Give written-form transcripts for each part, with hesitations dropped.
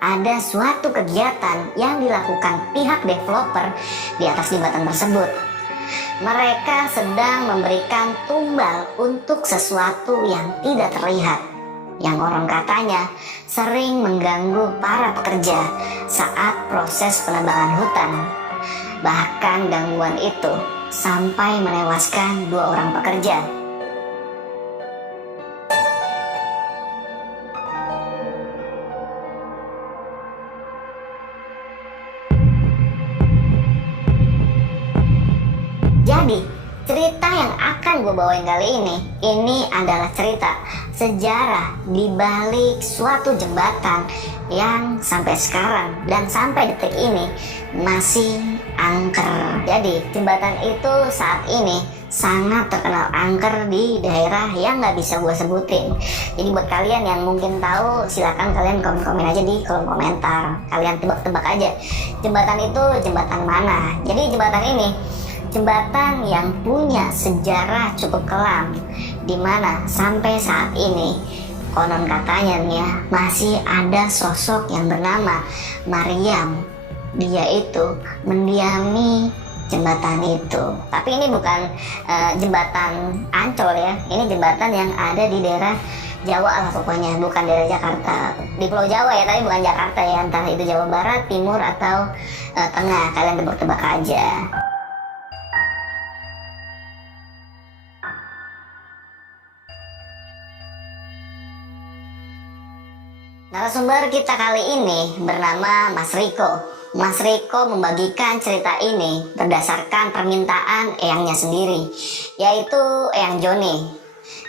ada suatu kegiatan yang dilakukan pihak developer di atas jembatan tersebut. Mereka sedang memberikan tumbal untuk sesuatu yang tidak terlihat, yang orang katanya sering mengganggu para pekerja saat proses penebangan hutan. Bahkan gangguan itu sampai menewaskan 2 orang pekerja. Jadi, cerita yang akan gue bawain kali ini adalah cerita sejarah di balik suatu jembatan yang sampai sekarang dan sampai detik ini masih angker. Jadi, jembatan itu saat ini sangat terkenal angker di daerah yang nggak bisa gue sebutin. Jadi buat kalian yang mungkin tahu, silakan kalian komen-komen aja di kolom komentar. Kalian tebak-tebak aja, jembatan itu jembatan mana. Jadi jembatan ini jembatan yang punya sejarah cukup kelam, dimana sampai saat ini konon katanya nih ya, masih ada sosok yang bernama Maryam. Dia itu mendiami jembatan itu. Tapi ini bukan jembatan Ancol ya, ini jembatan yang ada di daerah Jawa lah pokoknya, bukan daerah Jakarta. Di Pulau Jawa ya, tapi bukan Jakarta ya, entah itu Jawa Barat, Timur, atau Tengah. Kalian tebak-tebak aja. Narasumber kita kali ini bernama Mas Riko. Mas Riko membagikan cerita ini berdasarkan permintaan eyangnya sendiri, yaitu Eyang Joni.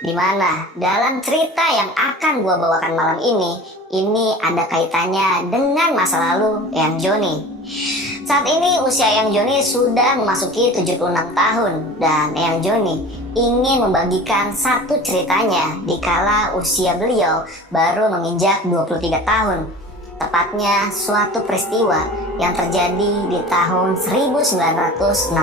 Dimana dalam cerita yang akan gua bawakan malam ini ada kaitannya dengan masa lalu Eyang Joni. Saat ini usia Eyang Joni sudah memasuki 76 tahun dan Eyang Joni ingin membagikan satu ceritanya dikala usia beliau baru menginjak 23 tahun. Tepatnya suatu peristiwa yang terjadi di tahun 1968.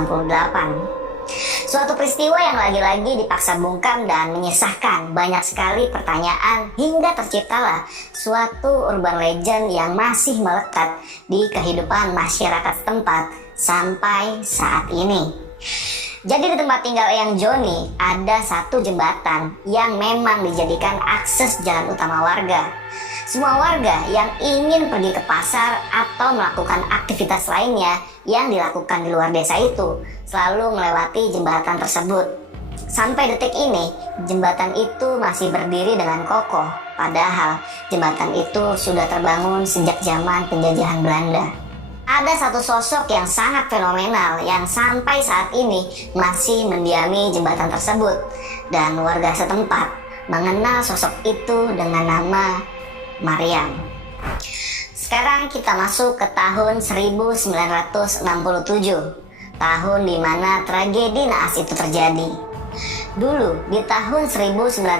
Suatu peristiwa yang lagi-lagi dipaksa bungkam dan menyisahkan banyak sekali pertanyaan hingga terciptalah suatu urban legend yang masih melekat di kehidupan masyarakat setempat sampai saat ini. Jadi di tempat tinggal Eyang Joni ada satu jembatan yang memang dijadikan akses jalan utama warga. Semua warga yang ingin pergi ke pasar atau melakukan aktivitas lainnya yang dilakukan di luar desa itu selalu melewati jembatan tersebut. Sampai detik ini, jembatan itu masih berdiri dengan kokoh, padahal jembatan itu sudah terbangun sejak zaman penjajahan Belanda. Ada satu sosok yang sangat fenomenal yang sampai saat ini masih mendiami jembatan tersebut, dan warga setempat mengenal sosok itu dengan nama Maryam. Sekarang kita masuk ke tahun 1967, tahun dimana tragedi naas itu terjadi. Dulu di tahun 1967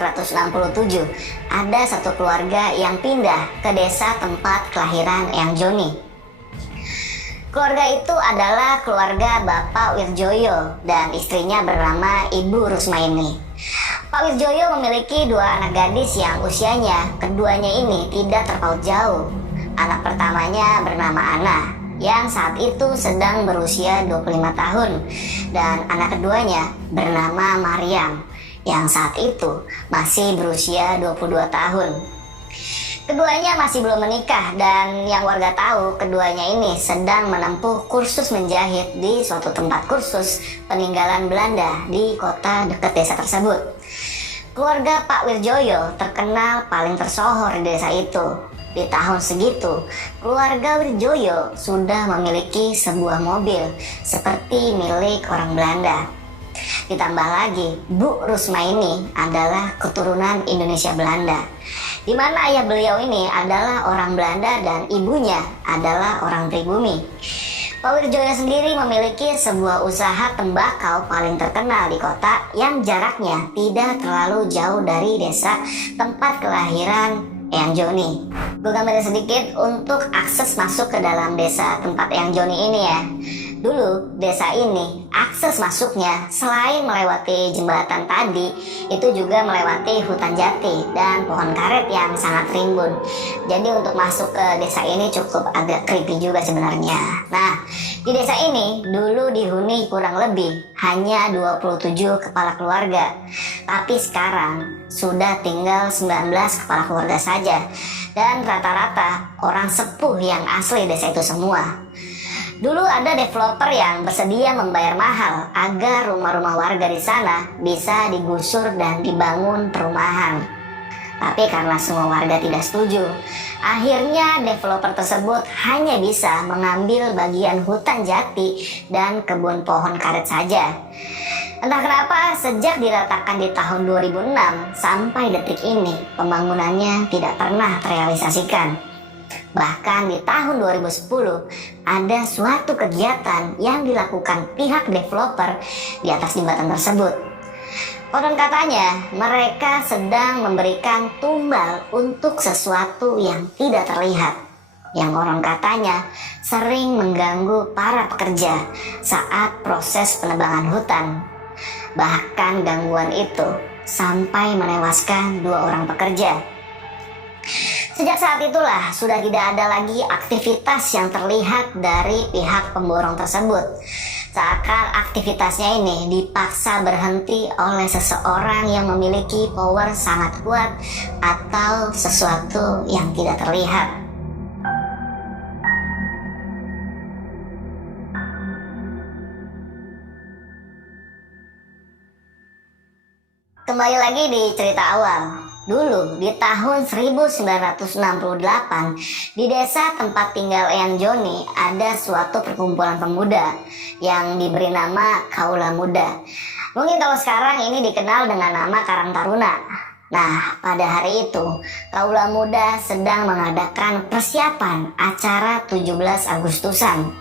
ada satu keluarga yang pindah ke desa tempat kelahiran Eyang Joni. Keluarga itu adalah keluarga Bapak Wirjoyo dan istrinya bernama Ibu Rusmaini. Pak Wirjoyo memiliki 2 anak gadis yang usianya keduanya ini tidak terpaut jauh. Anak pertamanya bernama Ana yang saat itu sedang berusia 25 tahun dan anak keduanya bernama Maryam yang saat itu masih berusia 22 tahun. Keduanya masih belum menikah dan yang warga tahu keduanya ini sedang menempuh kursus menjahit di suatu tempat kursus peninggalan Belanda di kota dekat desa tersebut. Keluarga Pak Wirjoyo terkenal paling tersohor di desa itu. Di tahun segitu, keluarga Wirjoyo sudah memiliki sebuah mobil seperti milik orang Belanda. Ditambah lagi, Bu Rusmaini adalah keturunan Indonesia Belanda, di mana ayah beliau ini adalah orang Belanda dan ibunya adalah orang pribumi. Pak Wirjoyo sendiri memiliki sebuah usaha tembakau paling terkenal di kota yang jaraknya tidak terlalu jauh dari desa tempat kelahiran Eyang Joni. Gue gambarin sedikit untuk akses masuk ke dalam desa tempat Eyang Joni ini ya. Dulu desa ini akses masuknya selain melewati jembatan tadi, itu juga melewati hutan jati dan pohon karet yang sangat rimbun. Jadi untuk masuk ke desa ini cukup agak creepy juga sebenarnya. Nah, di desa ini dulu dihuni kurang lebih hanya 27 kepala keluarga. Tapi sekarang sudah tinggal 19 kepala keluarga saja. Dan rata-rata orang sepuh yang asli desa itu semua. Dulu ada developer yang bersedia membayar mahal agar rumah-rumah warga di sana bisa digusur dan dibangun perumahan. Tapi karena semua warga tidak setuju, akhirnya developer tersebut hanya bisa mengambil bagian hutan jati dan kebun pohon karet saja. Entah kenapa sejak diratakan di tahun 2006 sampai detik ini pembangunannya tidak pernah terrealisasikan. Bahkan di tahun 2010 ada suatu kegiatan yang dilakukan pihak developer di atas jembatan tersebut. Konon katanya mereka sedang memberikan tumbal untuk sesuatu yang tidak terlihat, yang orang katanya sering mengganggu para pekerja saat proses penebangan hutan. Bahkan gangguan itu sampai menewaskan 2 orang pekerja. Sejak saat itulah sudah tidak ada lagi aktivitas yang terlihat dari pihak pemborong tersebut. Seakan aktivitasnya ini dipaksa berhenti oleh seseorang yang memiliki power sangat kuat atau sesuatu yang tidak terlihat. Kembali lagi di cerita awal. Dulu di tahun 1968 di desa tempat tinggal Eyang Joni ada suatu perkumpulan pemuda yang diberi nama Kaula Muda. Mungkin kalau sekarang ini dikenal dengan nama Karang Taruna. Nah, pada hari itu Kaula Muda sedang mengadakan persiapan acara 17 Agustusan.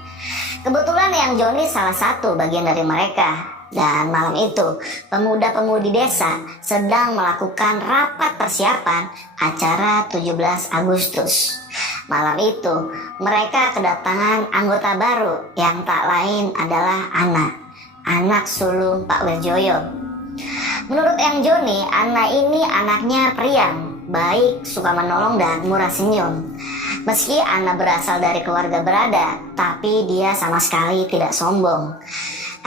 Kebetulan Eyang Joni salah satu bagian dari mereka. Dan malam itu, pemuda-pemudi desa sedang melakukan rapat persiapan acara 17 Agustus. Malam itu, mereka kedatangan anggota baru yang tak lain adalah Ana, anak sulung Pak Wirjoyo. Menurut Eyang Joni, Ana ini anaknya periang, baik, suka menolong dan murah senyum. Meski Ana berasal dari keluarga berada, tapi dia sama sekali tidak sombong.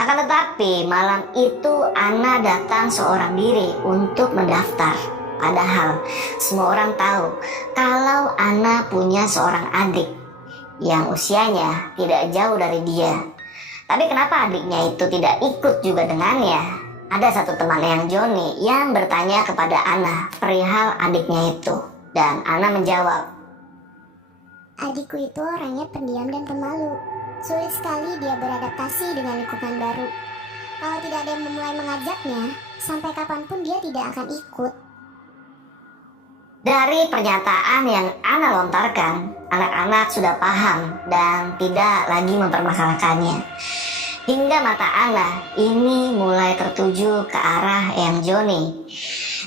Akan tetapi malam itu Ana datang seorang diri untuk mendaftar. Padahal semua orang tahu kalau Ana punya seorang adik yang usianya tidak jauh dari dia. Tapi kenapa adiknya itu tidak ikut juga dengannya? Ada satu teman Eyang Joni yang bertanya kepada Ana perihal adiknya itu. Dan Ana menjawab, "Adikku itu orangnya pendiam dan pemalu. Sulit sekali dia beradaptasi dengan lingkungan baru. Kalau tidak ada yang memulai mengajaknya, sampai kapanpun dia tidak akan ikut." Dari pernyataan yang Ana lontarkan, anak-anak sudah paham dan tidak lagi mempermasalahkannya. Hingga mata Ana ini mulai tertuju ke arah Eyang Joni.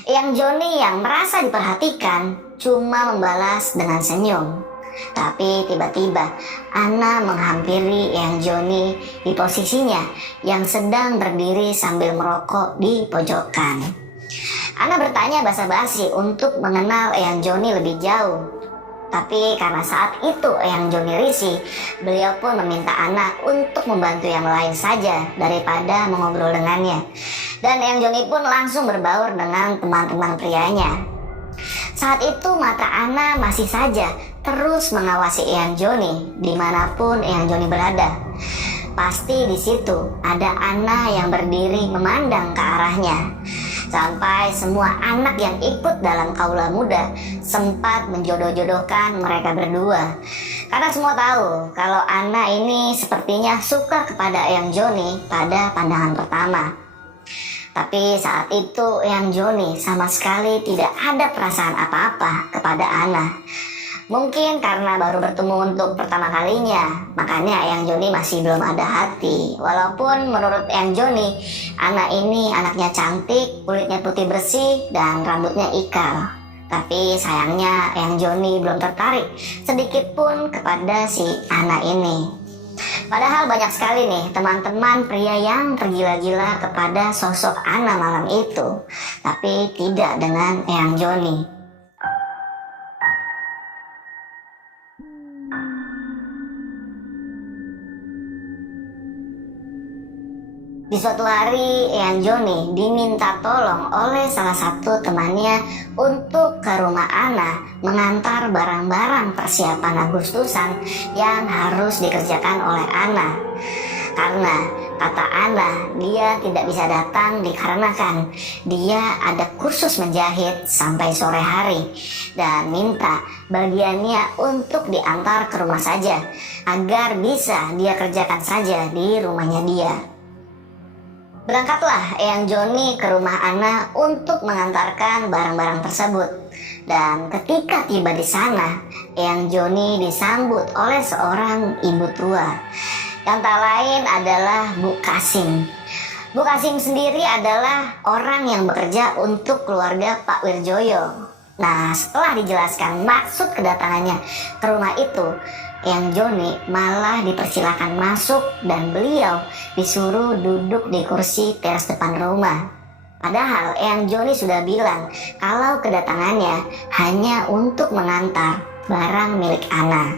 Eyang Joni yang merasa diperhatikan cuma membalas dengan senyum. Tapi tiba-tiba Ana menghampiri Eyang Joni di posisinya yang sedang berdiri sambil merokok di pojokan. Ana bertanya basa-basi untuk mengenal Eyang Joni lebih jauh. Tapi karena saat itu Eyang Joni risih, beliau pun meminta Ana untuk membantu yang lain saja daripada mengobrol dengannya. Dan Eyang Joni pun langsung berbaur dengan teman-teman prianya. Saat itu mata Ana masih saja terus mengawasi Eyang Joni dimanapun Eyang Joni berada. Pasti di situ ada Ana yang berdiri memandang ke arahnya. Sampai semua anak yang ikut dalam Kaula Muda sempat menjodoh-jodohkan mereka berdua. Karena semua tahu kalau Ana ini sepertinya suka kepada Eyang Joni pada pandangan pertama. Tapi saat itu Eyang Joni sama sekali tidak ada perasaan apa-apa kepada Ana. Mungkin karena baru bertemu untuk pertama kalinya, makanya Eyang Joni masih belum ada hati. Walaupun menurut Eyang Joni, Ana ini anaknya cantik, kulitnya putih bersih, dan rambutnya ikal. Tapi sayangnya Eyang Joni belum tertarik sedikit pun kepada si Ana ini. Padahal banyak sekali nih teman-teman pria yang tergila-gila kepada sosok Ana malam itu, tapi tidak dengan Eyang Joni. Di suatu hari, Eyang Joni diminta tolong oleh salah satu temannya untuk ke rumah Ana mengantar barang-barang persiapan Agustusan yang harus dikerjakan oleh Ana. Karena kata Ana, dia tidak bisa datang dikarenakan dia ada kursus menjahit sampai sore hari dan minta bagiannya untuk diantar ke rumah saja agar bisa dia kerjakan saja di rumahnya dia. Berangkatlah Eyang Joni ke rumah Ana untuk mengantarkan barang-barang tersebut. Dan ketika tiba di sana, Eyang Joni disambut oleh seorang ibu tua yang tak lain adalah Bu Kasim. Bu Kasim sendiri adalah orang yang bekerja untuk keluarga Pak Wirjoyo. Nah, setelah dijelaskan maksud kedatangannya ke rumah itu, Eyang Joni malah dipersilakan masuk dan beliau disuruh duduk di kursi teras depan rumah. Padahal Eyang Joni sudah bilang kalau kedatangannya hanya untuk mengantar barang milik Ana.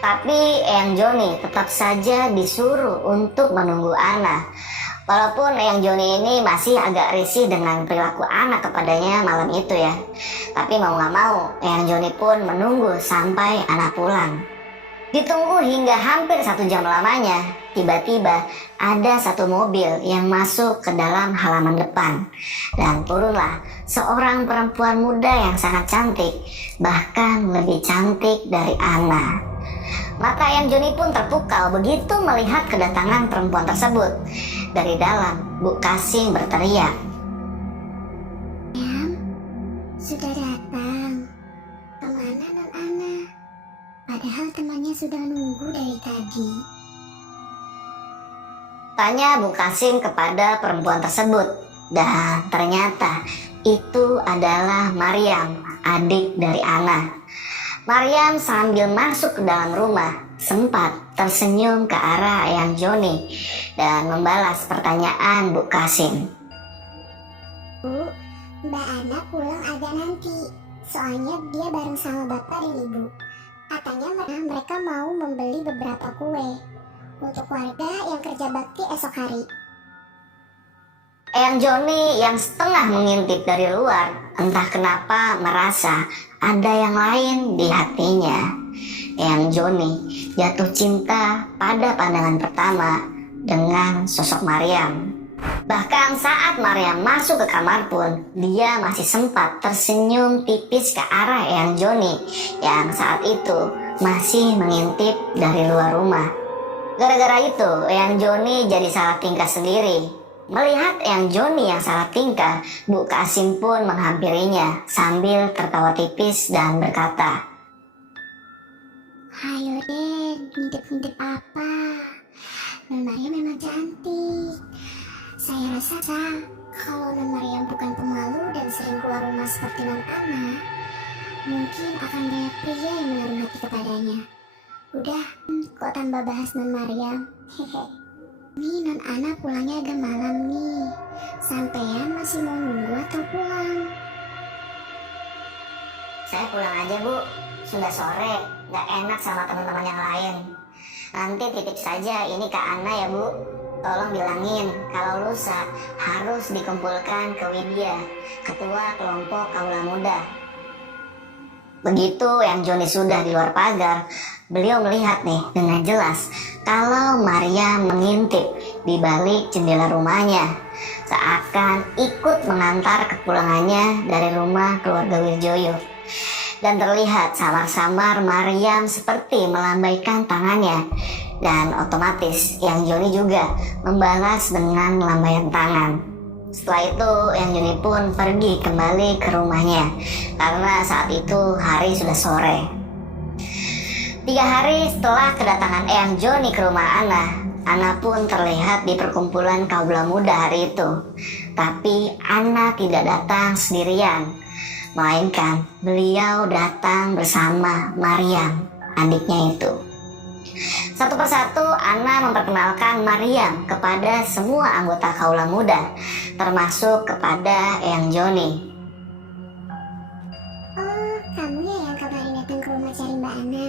Tapi Eyang Joni tetap saja disuruh untuk menunggu Ana. Walaupun Eyang Joni ini masih agak risih dengan perilaku Ana kepadanya malam itu ya. Tapi mau gak mau Eyang Joni pun menunggu sampai Ana pulang. Ditunggu hingga hampir 1 jam lamanya, tiba-tiba ada satu mobil yang masuk ke dalam halaman depan. Dan turunlah seorang perempuan muda yang sangat cantik, bahkan lebih cantik dari Ana. Mata Eyang Joni pun terpukau begitu melihat kedatangan perempuan tersebut. Dari dalam, Bu Kasim berteriak, Eyang, sudah datang. Kemana non Ana? Padahal temannya sudah nunggu dari tadi. tanya Bu Kasim kepada perempuan tersebut. Dan ternyata itu adalah Maryam, adik dari Ana. Maryam sambil masuk ke dalam rumah sempat tersenyum ke arah Eyang Joni dan membalas pertanyaan Bu Kasim. Bu, Mbak Ana pulang agak nanti. Soalnya dia bareng sama bapak dan ibu. Katanya mereka mau membeli beberapa kue untuk warga yang kerja bakti esok hari. Eyang Joni yang setengah mengintip dari luar entah kenapa merasa ada yang lain di hatinya. Eyang Joni jatuh cinta pada pandangan pertama dengan sosok Maryam. Bahkan saat Maryam masuk ke kamar pun, dia masih sempat tersenyum tipis ke arah Eyang Joni yang saat itu masih mengintip dari luar rumah. Gara-gara itu, Eyang Joni jadi salah tingkah sendiri. Melihat Eyang Joni yang salah tingkah, Bu Kasim pun menghampirinya sambil tertawa tipis dan berkata, Hayo Den, ngintip-ngintip apa? Non Maryam memang cantik. Saya rasa kalau Non Maryam bukan pemalu dan sering keluar rumah seperti Non Ana, mungkin akan banyak pria yang menaruh hati kepadanya. Udah, kok tambah bahas Non Maryam? Hehe. Nih Non Ana pulangnya agak malam nih. Sampean masih mau nunggu atau pulang? Saya pulang aja Bu, sudah sore, gak enak sama teman-teman yang lain. Nanti titip saja ini ke Ana ya Bu. Tolong bilangin kalau lusa harus dikumpulkan ke Widya, ketua kelompok kaula muda. Begitu Eyang Joni sudah di luar pagar, beliau melihat nih dengan jelas kalau Maria mengintip di balik jendela rumahnya, seakan ikut mengantar kepulangannya dari rumah keluarga Wirjoyo. Dan terlihat samar-samar Maryam seperti melambaikan tangannya. Dan otomatis Eyang Joni juga membalas dengan lambaian tangan. Setelah itu Eyang Joni pun pergi kembali ke rumahnya karena saat itu hari sudah sore. 3 hari setelah kedatangan Eyang Joni ke rumah Ana pun terlihat di perkumpulan kaula muda hari itu. Tapi Ana tidak datang sendirian, melainkan beliau datang bersama Maryam, adiknya itu. Satu persatu Anna memperkenalkan Maryam kepada semua anggota kaula muda, termasuk kepada Eyang Joni. Oh, kamu ya yang kemarin datang ke rumah cari Mbak Ana.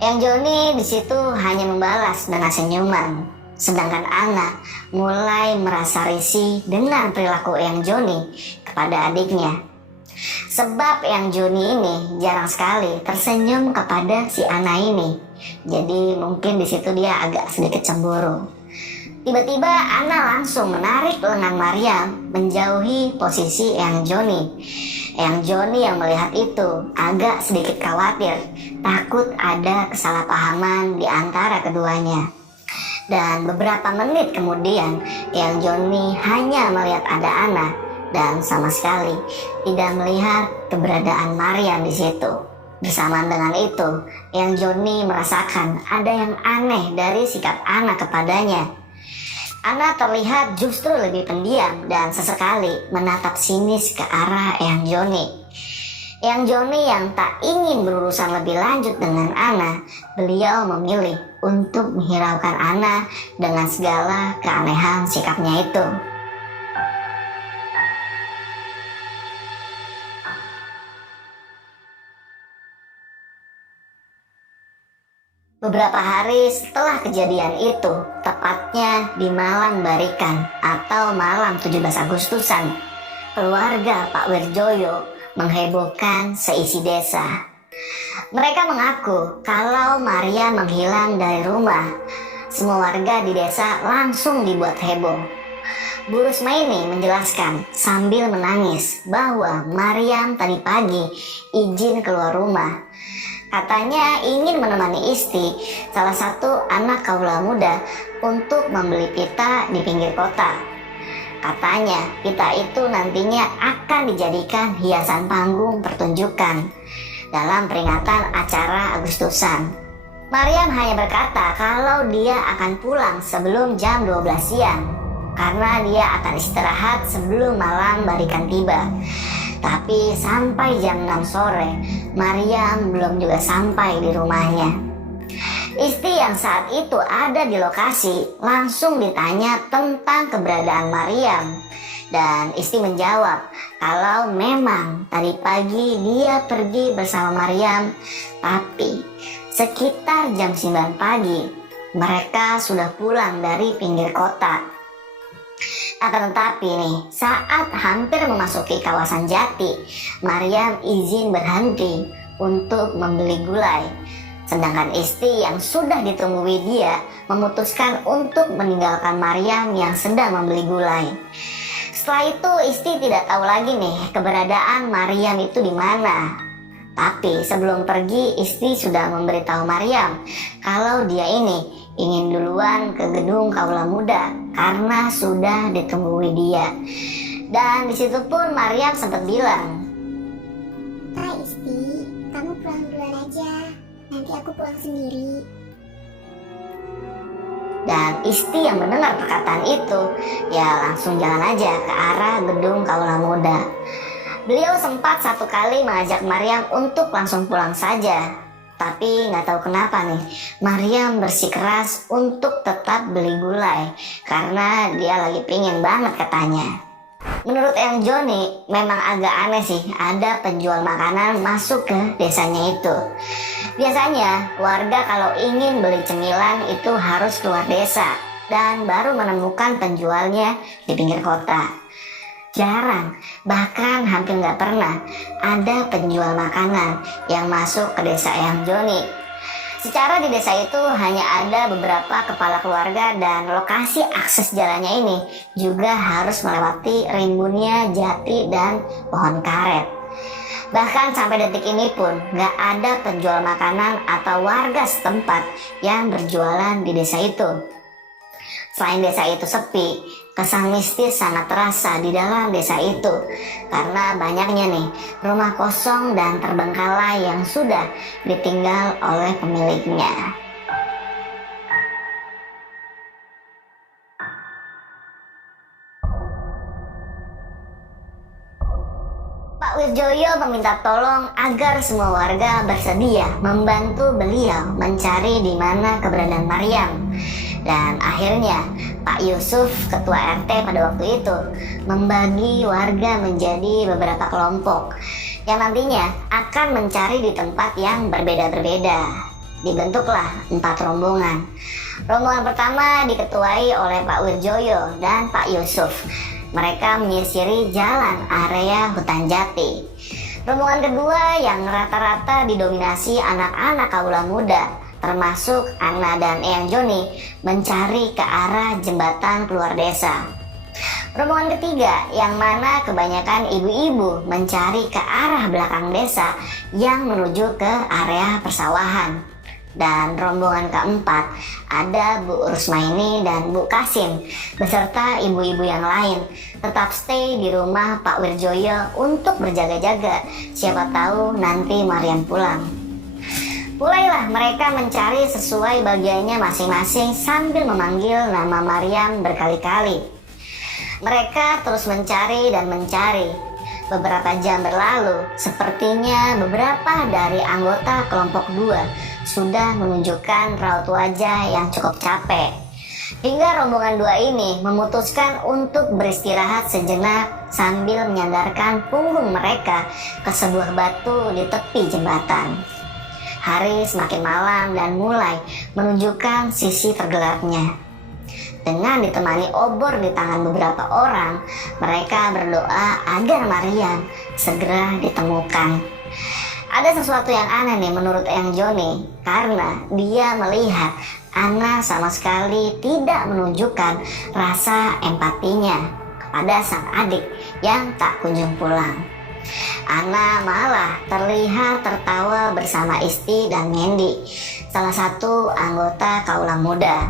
Eyang Joni di situ hanya membalas dengan senyuman, sedangkan Anna mulai merasa risih dengan perilaku Eyang Joni kepada adiknya. Sebab Eyang Joni ini jarang sekali tersenyum kepada si Anna ini. Jadi mungkin di situ dia agak sedikit cemburu. Tiba-tiba Anna langsung menarik lengan Maryam menjauhi posisi Eyang Joni. Eyang Joni yang melihat itu agak sedikit khawatir, takut ada kesalahpahaman di antara keduanya. Dan beberapa menit kemudian Eyang Joni hanya melihat ada Anna dan sama sekali tidak melihat keberadaan Maryam di situ. Bersamaan dengan itu, Eyang Joni merasakan ada yang aneh dari sikap Anna kepadanya. Anna terlihat justru lebih pendiam dan sesekali menatap sinis ke arah Eyang Joni. Eyang Joni yang tak ingin berurusan lebih lanjut dengan Anna, beliau memilih untuk menghiraukan Anna dengan segala keanehan sikapnya itu. Beberapa hari setelah kejadian itu, tepatnya di malam Barikan atau malam 17 Agustusan, keluarga Pak Wirjoyo menghebohkan seisi desa. Mereka mengaku kalau Maria menghilang dari rumah. Semua warga di desa langsung dibuat heboh. Bu Rusmaini menjelaskan sambil menangis bahwa Maryam tadi pagi izin keluar rumah. Katanya ingin menemani Isti, salah satu anak kaula muda, untuk membeli pita di pinggir kota. Katanya pita itu nantinya akan dijadikan hiasan panggung pertunjukan dalam peringatan acara Agustusan. Maryam hanya berkata kalau dia akan pulang sebelum jam 12 siang karena dia akan istirahat sebelum malam Barikan tiba. Tapi sampai jam 6 sore, Maryam belum juga sampai di rumahnya. Isti yang saat itu ada di lokasi langsung ditanya tentang keberadaan Maryam. Dan Isti menjawab kalau memang tadi pagi dia pergi bersama Maryam, tapi sekitar jam 9 pagi mereka sudah pulang dari pinggir kota. Akan tetapi nih, saat hampir memasuki kawasan Jati, Maryam izin berhenti untuk membeli gulai. Sedangkan Isti yang sudah ditemui dia memutuskan untuk meninggalkan Maryam yang sedang membeli gulai. Setelah itu Isti tidak tahu lagi nih keberadaan Maryam itu di mana. Tapi sebelum pergi, Isti sudah memberitahu Maryam kalau dia ini ingin duluan ke gedung kaula muda karena sudah ditunggui dia. Dan disitu pun Maryam sempat bilang, Pak Isti, kamu pulang duluan aja, nanti aku pulang sendiri. Dan Isti yang mendengar perkataan itu ya langsung jalan aja ke arah gedung kaula muda. Beliau sempat satu kali mengajak Maryam untuk langsung pulang saja, tapi nggak tahu kenapa nih Maryam bersikeras untuk tetap beli gulai karena dia lagi pingin banget katanya. Menurut Eyang Joni memang agak aneh sih ada penjual makanan masuk ke desanya itu. Biasanya warga kalau ingin beli cemilan itu harus keluar desa dan baru menemukan penjualnya di pinggir kota. Jarang, bahkan hampir nggak pernah ada penjual makanan yang masuk ke desa Eyang Joni. Secara di desa itu hanya ada beberapa kepala keluarga dan lokasi akses jalannya ini juga harus melewati rimbunnya jati dan pohon karet. Bahkan sampai detik ini pun nggak ada penjual makanan atau warga setempat yang berjualan di desa itu. Selain desa itu sepi, kesan mistis sangat terasa di dalam desa itu karena banyaknya nih rumah kosong dan terbengkalai yang sudah ditinggal oleh pemiliknya. Pak Wirjoyo meminta tolong agar semua warga bersedia membantu beliau mencari di mana keberadaan Maryam. Dan akhirnya Pak Yusuf, ketua RT pada waktu itu, membagi warga menjadi beberapa kelompok yang nantinya akan mencari di tempat yang berbeda-berbeda. Dibentuklah 4 rombongan. Rombongan pertama diketuai oleh Pak Wirjoyo dan Pak Yusuf. Mereka menyisiri jalan area hutan jati. Rombongan kedua yang rata-rata didominasi anak-anak kaula muda, termasuk Ana dan Eyang Joni, mencari ke arah jembatan keluar desa. Rombongan ketiga yang mana kebanyakan ibu-ibu mencari ke arah belakang desa yang menuju ke area persawahan. Dan rombongan keempat ada Bu Rusmaini dan Bu Kasim beserta ibu-ibu yang lain tetap stay di rumah Pak Wirjoyo untuk berjaga-jaga, siapa tahu nanti Maryam pulang. Mulailah mereka mencari sesuai bagiannya masing-masing sambil memanggil nama Maryam berkali-kali. Mereka terus mencari dan mencari. Beberapa jam berlalu, sepertinya beberapa dari anggota kelompok 2 sudah menunjukkan raut wajah yang cukup capek. Hingga rombongan 2 ini memutuskan untuk beristirahat sejenak sambil menyandarkan punggung mereka ke sebuah batu di tepi jembatan. Hari semakin malam dan mulai menunjukkan sisi tergelapnya. Dengan ditemani obor di tangan beberapa orang, mereka berdoa agar Maryam segera ditemukan. Ada sesuatu yang aneh nih menurut Eyang Joni, karena dia melihat Ana sama sekali tidak menunjukkan rasa empatinya kepada sang adik yang tak kunjung pulang. Ana malah terlihat tertawa bersama Isti dan Mendi, salah satu anggota kaula muda.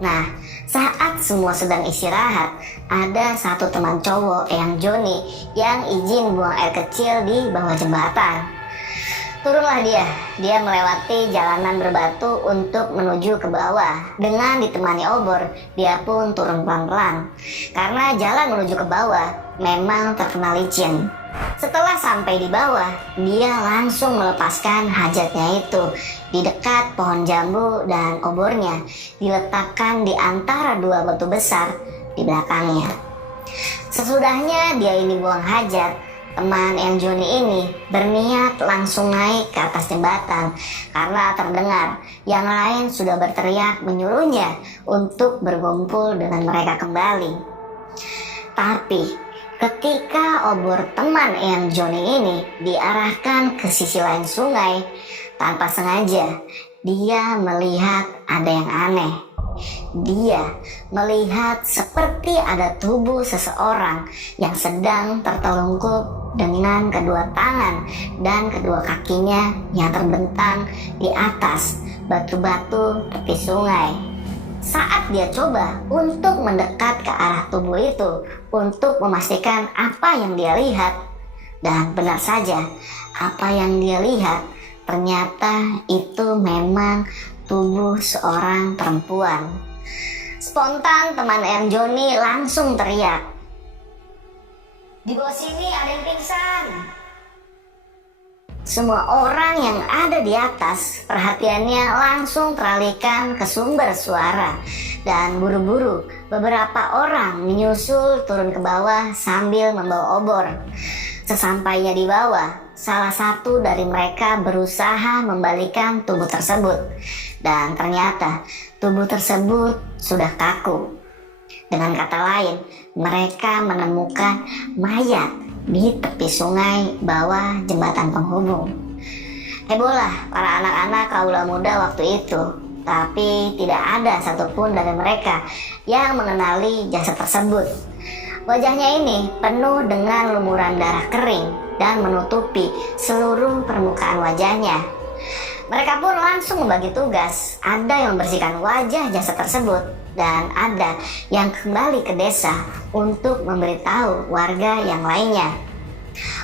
Nah, saat semua sedang istirahat, ada satu teman cowok Eyang Joni yang izin buang air kecil di bawah jembatan. Turunlah dia melewati jalanan berbatu untuk menuju ke bawah. Dengan ditemani obor, dia pun turun pelan-pelan. Karena jalan menuju ke bawah memang terkenal licin. Setelah sampai di bawah, dia langsung melepaskan hajatnya itu di dekat pohon jambu dan obornya diletakkan di antara 2 batu besar di belakangnya. Sesudahnya dia ini buang hajat, teman Eyang Joni ini berniat langsung naik ke atas jembatan karena terdengar yang lain sudah berteriak menyuruhnya untuk berkumpul dengan mereka kembali. Tapi ketika obor teman Eyang Joni ini diarahkan ke sisi lain sungai, tanpa sengaja dia melihat ada yang aneh. Dia melihat seperti ada tubuh seseorang yang sedang tertelungkup dengan kedua tangan dan kedua kakinya yang terbentang di atas batu-batu tepi sungai. Saat dia coba untuk mendekat ke arah tubuh itu untuk memastikan apa yang dia lihat, dan benar saja apa yang dia lihat ternyata itu memang tubuh seorang perempuan. Spontan teman Eyang Joni langsung teriak, "Di bawah sini ada yang pingsan." Semua orang yang ada di atas perhatiannya langsung teralihkan ke sumber suara, dan buru-buru beberapa orang menyusul turun ke bawah sambil membawa obor. Sesampainya di bawah, salah satu dari mereka berusaha membalikan tubuh tersebut, dan ternyata tubuh tersebut sudah kaku. Dengan kata lain, mereka menemukan mayat di tepi sungai bawah jembatan penghubung. Hebohlah para anak-anak kaula muda waktu itu, tapi tidak ada satupun dari mereka yang mengenali jasad tersebut. Wajahnya ini penuh dengan lumuran darah kering dan menutupi seluruh permukaan wajahnya. Mereka pun langsung membagi tugas. Ada yang membersihkan wajah jasad tersebut, dan ada yang kembali ke desa untuk memberitahu warga yang lainnya.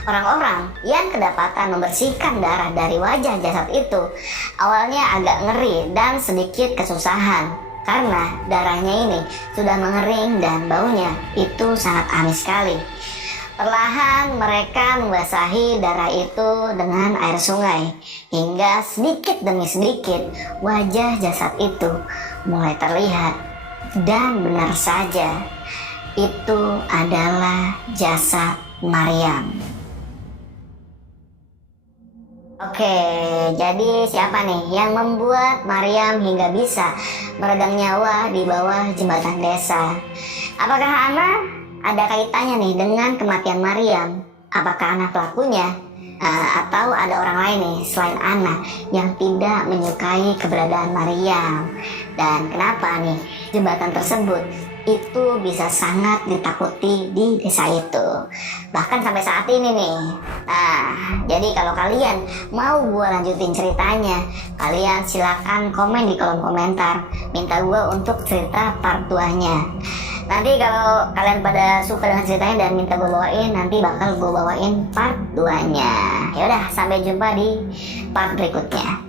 Orang-orang yang kedapatan membersihkan darah dari wajah jasad itu awalnya agak ngeri dan sedikit kesusahan, karena darahnya ini sudah mengering dan baunya itu sangat amis sekali. Perlahan mereka membasahi darah itu dengan air sungai, hingga sedikit demi sedikit wajah jasad itu mulai terlihat. Dan benar saja, itu adalah jasad Maryam. Oke, jadi siapa nih yang membuat Maryam hingga bisa meregang nyawa di bawah jembatan desa? Apakah Ana ada kaitannya nih dengan kematian Maryam? Apakah Ana pelakunya? Atau ada orang lain nih selain Ana yang tidak menyukai keberadaan Maryam? Dan kenapa nih jembatan tersebut itu bisa sangat ditakuti di desa itu, bahkan sampai saat ini nih. Nah, jadi kalau kalian mau gue lanjutin ceritanya, kalian silakan komen di kolom komentar, minta gue untuk cerita part 2-nya. Nanti kalau kalian pada suka dengan ceritanya dan minta gue bawain, nanti bakal gue bawain part 2-nya. Yaudah, sampai jumpa di part berikutnya.